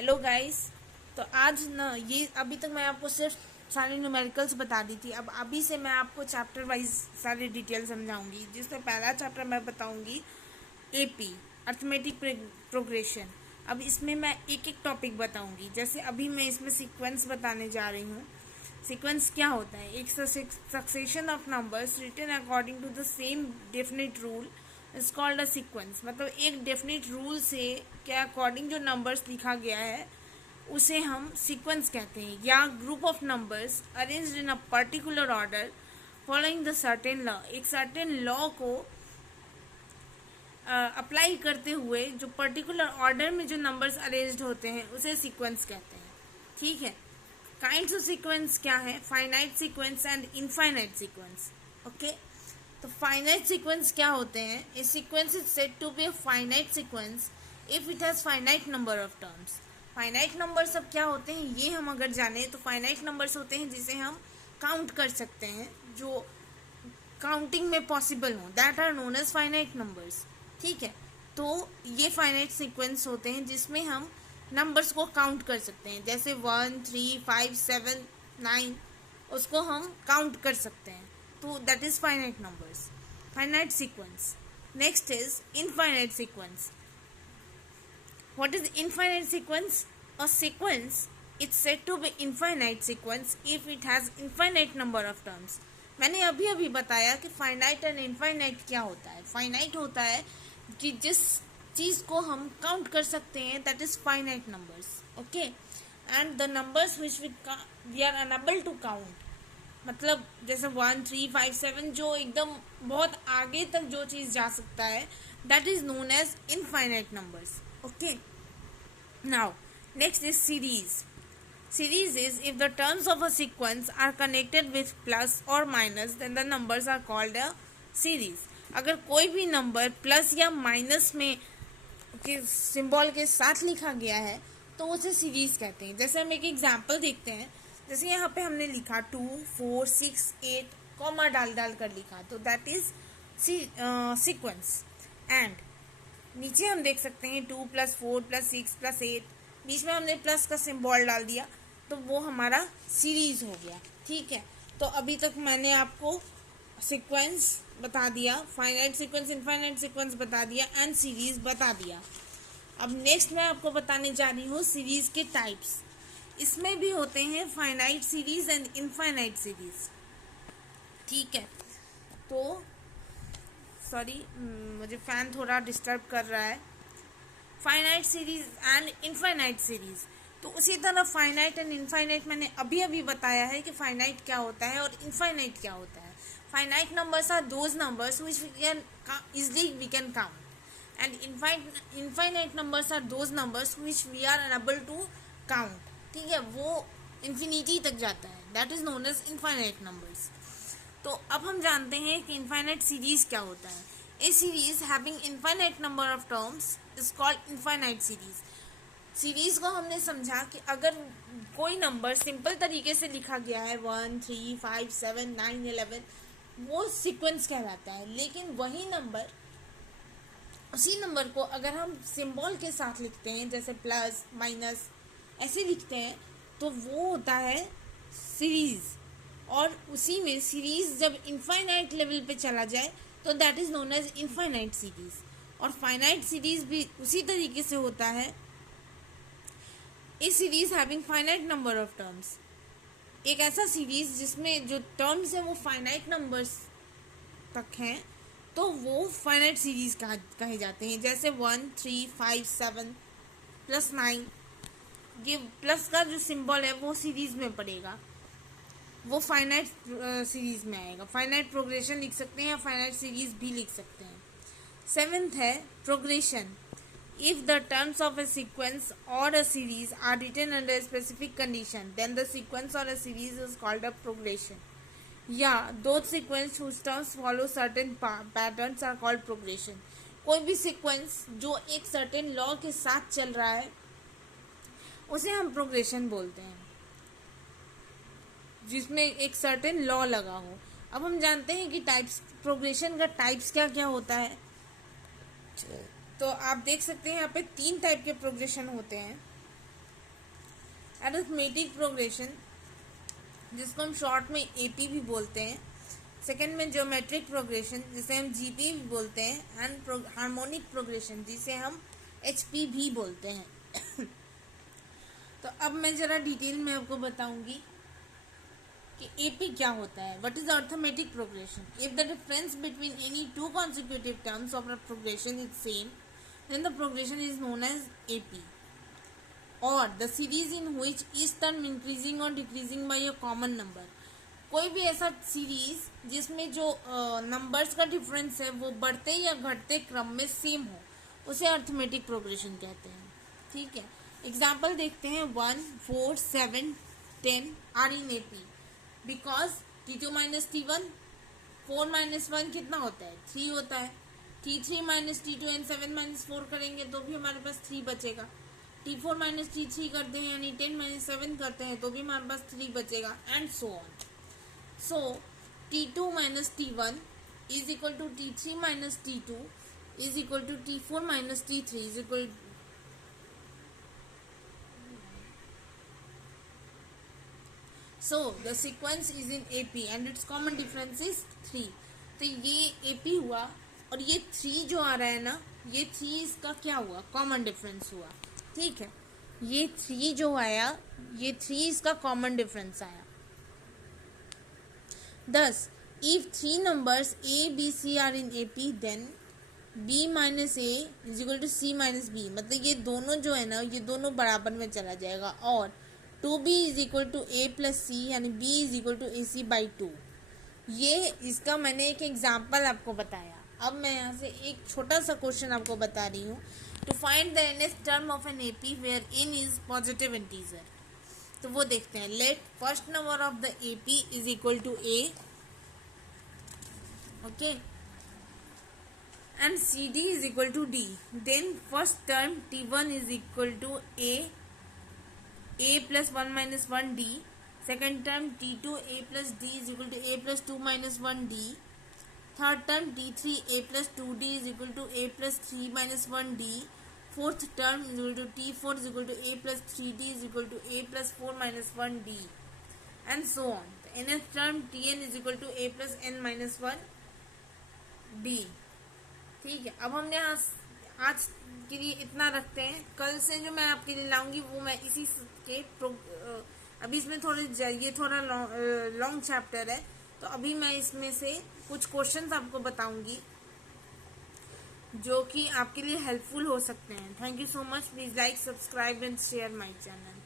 Hello guys. तो आज ना ये अभी तक मैं आपको सिर्फ सारे न्यूमेरिकल्स बता दी थी। अब अभी से मैं आपको चैप्टर वाइज सारी डिटेल समझाऊंगी, जिसमें पहला चैप्टर मैं बताऊंगी एपी अर्थमेटिक प्रोग्रेशन। अब इसमें मैं एक एक टॉपिक बताऊंगी। जैसे अभी मैं इसमें सीक्वेंस बताने जा रही हूँ। सीक्वेंस क्या होता है? एक succession of numbers written according to the same definite rule is called a sequence. मतलब एक डेफिनेट रूल से के अकॉर्डिंग जो नंबर्स लिखा गया है उसे हम सीक्वेंस कहते हैं, या group of numbers arranged in a particular order following the certain law. एक सर्टेन लॉ को अप्लाई करते हुए जो पर्टिकुलर ऑर्डर में जो नंबर्स अरेंज्ड होते हैं उसे सीक्वेंस कहते हैं। ठीक है। काइंड्स ऑफ सीक्वेंस क्या है? Finite sequence and infinite sequence. Okay. तो फाइनाइट सीक्वेंस क्या होते हैं? A sequence is said to be a finite sequence if it has finite number of terms. Finite numbers अब क्या होते हैं ये हम अगर जाने तो फाइनाइट नंबर्स होते हैं जिसे हम काउंट कर सकते हैं, जो काउंटिंग में पॉसिबल हो, that are known as finite numbers. ठीक है। तो ये फाइनाइट सीक्वेंस होते हैं जिसमें हम नंबर्स को काउंट कर सकते हैं, जैसे 1 3 5 7 9 उसको हम काउंट कर सकते हैं। तो that is finite numbers, finite sequence. Next is infinite sequence. What is infinite sequence? A sequence is said to be infinite sequence if it has infinite number of terms. मैंने अभी अभी बताया कि फाइनाइट एंड इनफाइनाइट क्या होता है। Finite होता है कि जिस चीज़ को हम काउंट कर सकते हैं, that is finite numbers. Okay. And the numbers which we are unable to count, मतलब जैसे 1 3 5 7 जो एकदम बहुत आगे तक जो चीज़ जा सकता है, that is known as infinite numbers. Okay. Now, next is series. Series is if the terms of a sequence are connected with plus or minus, then the numbers are called a series. अगर कोई भी number plus या minus में के symbol के साथ लिखा गया है तो उसे सीरीज कहते हैं। जैसे हम एक एग्जांपल देखते हैं। जैसे यहाँ पे हमने लिखा 2 4 6 8 कॉमा डाल डाल कर लिखा, तो दैट इज सीक्वेंस। एंड नीचे हम देख सकते हैं 2 + 4 + 6 + 8, बीच में हमने प्लस का सिंबल डाल दिया, तो वो हमारा सीरीज हो गया। ठीक है। तो अभी तक मैंने आपको सीक्वेंस बता दिया, फाइनाइट सीक्वेंस, इनफाइनाइट सीक्वेंस बता दिया एंड सीरीज बता दिया। अब नेक्स्ट मैं आपको बताने जा रही हूँ सीरीज के टाइप्स। इसमें भी होते हैं finite series and infinite series. ठीक है। तो सॉरी, मुझे फैन थोड़ा डिस्टर्ब कर रहा है। Finite series and infinite series. तो उसी तरह फाइनाइट एंड इनफाइनाइट मैंने अभी अभी बताया है कि फाइनाइट क्या होता है और इनफाइनाइट क्या होता है। Finite numbers are those numbers which we can easily we can count, and infinite numbers are those numbers which we are unable to count. ठीक है। वो इन्फिनिटी तक जाता है, that is known as infinite numbers. तो अब हम जानते हैं कि इनफाइनाइट सीरीज क्या होता है। A series having infinite number of terms is called infinite series. Series को हमने समझा कि अगर कोई नंबर सिंपल तरीके से लिखा गया है 1 3 5 7 9 11, वो सीक्वेंस कहलाता है। लेकिन वही नंबर, उसी नंबर को अगर हम सिंबल के साथ लिखते हैं, जैसे प्लस माइनस ऐसे लिखते हैं, तो वो होता है सीरीज। और उसी में सीरीज जब इनफाइनाइट लेवल पे चला जाए तो that is known as infinite series. और फाइनाइट सीरीज भी उसी तरीके से होता है। A series having finite number of terms, एक ऐसा सीरीज जिसमें जो टर्म्स है वो फाइनाइट नंबर्स तक हैं, तो वो फाइनाइट सीरीज कहे जाते हैं। जैसे 1 3 5 7 + 9, ये प्लस का जो सिंबल है वो सीरीज में पड़ेगा, वो फाइनाइट सीरीज में आएगा। फाइनाइट प्रोग्रेशन लिख सकते हैं या फाइनाइट सीरीज भी लिख सकते हैं। 7th है progression. If the terms of a sequence और a series are written under a specific condition, then the sequence or a series is called a progression. या those sequence whose terms follow certain patterns are called progression. कोई भी sequence जो एक certain law के साथ चल रहा है उसे हम प्रोग्रेशन बोलते हैं, जिसमें एक सर्टेन लॉ लगा हो। अब हम जानते हैं कि टाइप्स, प्रोग्रेशन का टाइप्स क्या क्या होता है। तो आप देख सकते हैं यहाँ पे 3 टाइप के प्रोग्रेशन होते हैं। अरिथमेटिक प्रोग्रेशन जिसको हम शॉर्ट में एपी भी बोलते हैं। सेकंड में ज्योमेट्रिक प्रोग्रेशन जिसे हम जीपी भी बोलते हैं, एंड हार्मोनिक प्रोग्रेशन जिसे हम एचपी भी बोलते हैं। तो अब मैं ज़रा डिटेल में आपको बताऊंगी कि एपी क्या होता है। What is arithmetic progression? If the difference between any two consecutive terms of a progression is same, then the progression is known as AP, और the series in which each term increasing और decreasing by a common number. कोई भी ऐसा series जिसमें जो numbers का difference है वो बढ़ते या घटते क्रम में सेम हो, उसे अरिथमेटिक प्रोग्रेशन कहते हैं। ठीक है, एग्जाम्पल देखते हैं। 1, 4, 7, 10 are in AP because T2 minus T1, 4 minus 1 कितना होता है? 3 होता है। T3 minus T2 and 7 minus 4 करेंगे तो भी हमारे पास 3 बचेगा। T4 माइनस T3 करते हैं यानी 10 माइनस 7 करते हैं तो भी हमारे पास 3 बचेगा, and so on. So T2 minus T1 is equal to T3 minus T2 is equal to T4 minus T3 is equal. So the sequence is in AP and its common difference is 3। तो ये AP हुआ, और ये 3 जो आ रहा है ना, ये 3 इसका क्या हुआ? कॉमन डिफरेंस हुआ। ठीक है, ये 3 जो आया, ये 3 इसका कॉमन डिफरेंस आया। Thus, if 3 numbers A, B, C are in AP, then B minus A is equal to C minus B। मतलब ये दोनों जो है ना, ये दोनों बराबर में चला जाएगा, और 2B is equal to A plus C यानी B is equal to AC by 2। ये इसका मैंने एक एग्जाम्पल आपको बताया। अब मैं यहाँ से एक छोटा सा क्वेश्चन आपको बता रही हूँ। To find the nth term of an AP where n is positive integer. तो वो देखते हैं। Let first number of the AP is equal to A, okay, and CD is equal to D. Then first term T1 is equal to A plus 1 minus 1 D. Second term T2 A plus D is equal to A plus 2 minus 1 D. Third term T3 A plus 2D is equal to A plus 3 minus 1 D. Fourth term is equal to T4 is equal to A plus 3D is equal to A plus 4 minus 1 D, and so on. The nth term Tn is equal to A plus n minus 1 D. ठीक है, अब हमने आज के लिए इतना रखते हैं। कल से जो मैं आपके लिए लाऊंगी वो मैं इसी के अभी इसमें ये थोड़ा लॉन्ग चैप्टर है, तो अभी मैं इसमें से कुछ क्वेश्चंस आपको बताऊंगी जो कि आपके लिए हेल्पफुल हो सकते हैं। Thank you so much. Please like, subscribe and share my channel.